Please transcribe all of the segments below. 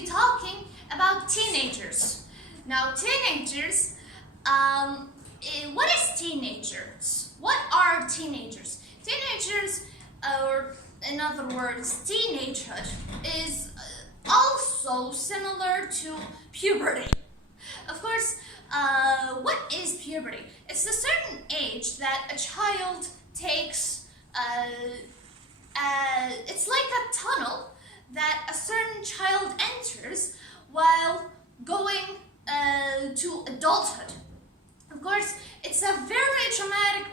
be talking about teenagers. Now, teenagers, what is teenagers? What are teenagers? Teenagers, or in other words, teenagehood, is also similar to puberty. Of course, what is puberty? It's a certain age that a child takes, it's like a tunnel that a certain child enters while going to adulthood. Of course, it's a very traumatic,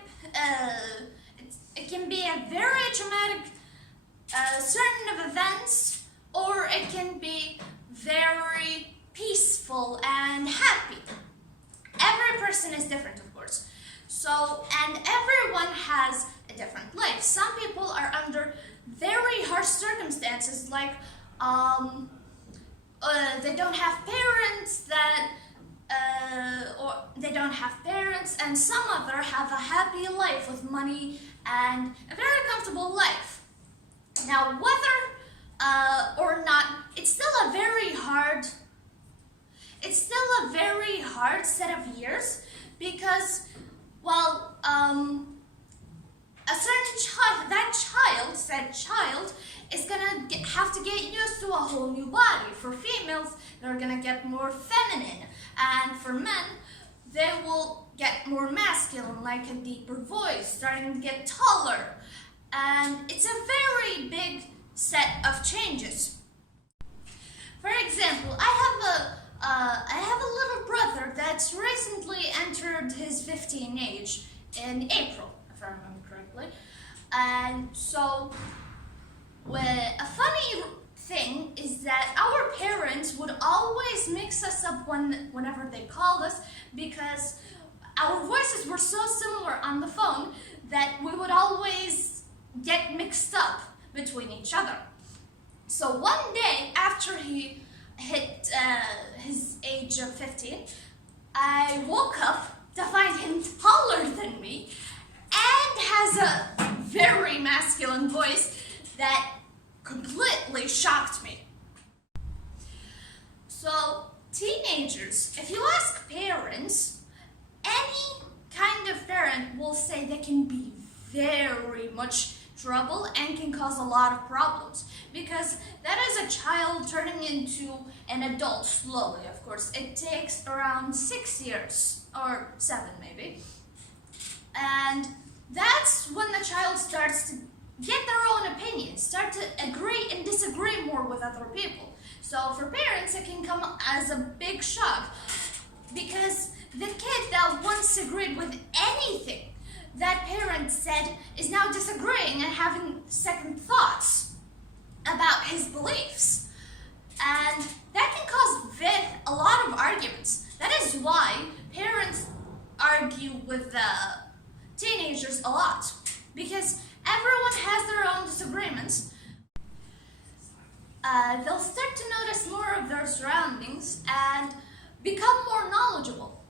it can be a very traumatic certain of events, or it can be very peaceful and happy. Every person is different, of course. So, and everyone has a different life. Some people are under very harsh circumstances, like they don't have parents or they don't have parents, and some other have a happy life with money and a very comfortable life. Now, whether or not, it's still a very hard set of years, because, well, a certain child, said child, is gonna have to get used to a whole new body. For females, they're gonna get more feminine, and for men, they will get more masculine, like a deeper voice, starting to get taller, and it's a very big set of changes. For example, I have a little brother that's recently entered his 15 age in April, if I remember correctly. And so, a funny thing is that our parents would always mix us up whenever they called us, because our voices were so similar on the phone that we would always get mixed up between each other. So one day, after he hit his age of 15, I woke up to find him taller than me and has a very masculine voice that completely shocked me. So, teenagers, if you ask parents, any kind of parent will say they can be very much trouble and can cause a lot of problems, because that is a child turning into an adult slowly. Of course, it takes around 6 years or 7 maybe, and that's when the child starts to get their own opinions, start to agree and disagree more with other people. So for parents, it can come as a big shock, because the kid that once agreed with anything that parent said is now disagreeing and having second thoughts about his beliefs. And that can cause a lot of arguments. That is why parents argue with the teenagers a lot, because everyone has their own disagreements. They'll start to notice more of their surroundings and become more knowledgeable.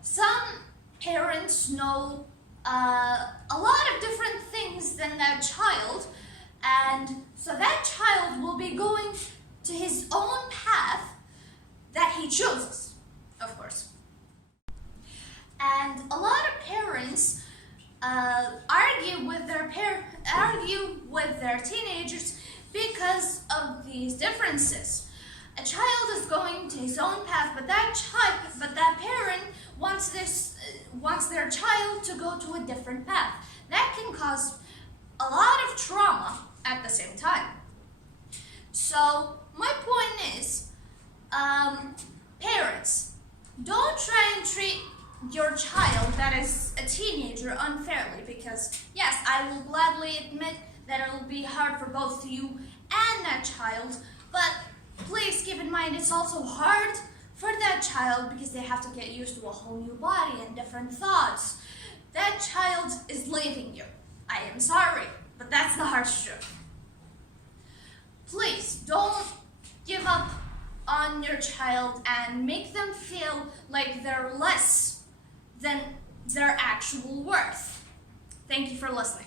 Some parents know a lot of different things than that child, and so that child will be going to his own path that he chooses, of course. And a lot of parents argue with their teenagers because of these differences. A child is going to his own path, but that parent wants their child to go to a different path. That can cause a lot of trauma at the same time. So my point is, parents, don't try and treat your child that is a teenager unfairly, because yes, I will gladly admit that it will be hard for both you and that child, but please keep in mind it's also hard for that child because they have to get used to a whole new body and different thoughts. That child is leaving you. I am sorry, but that's the harsh truth. Please don't give up on your child and make them feel like they're less than their actual worth. Thank you for listening.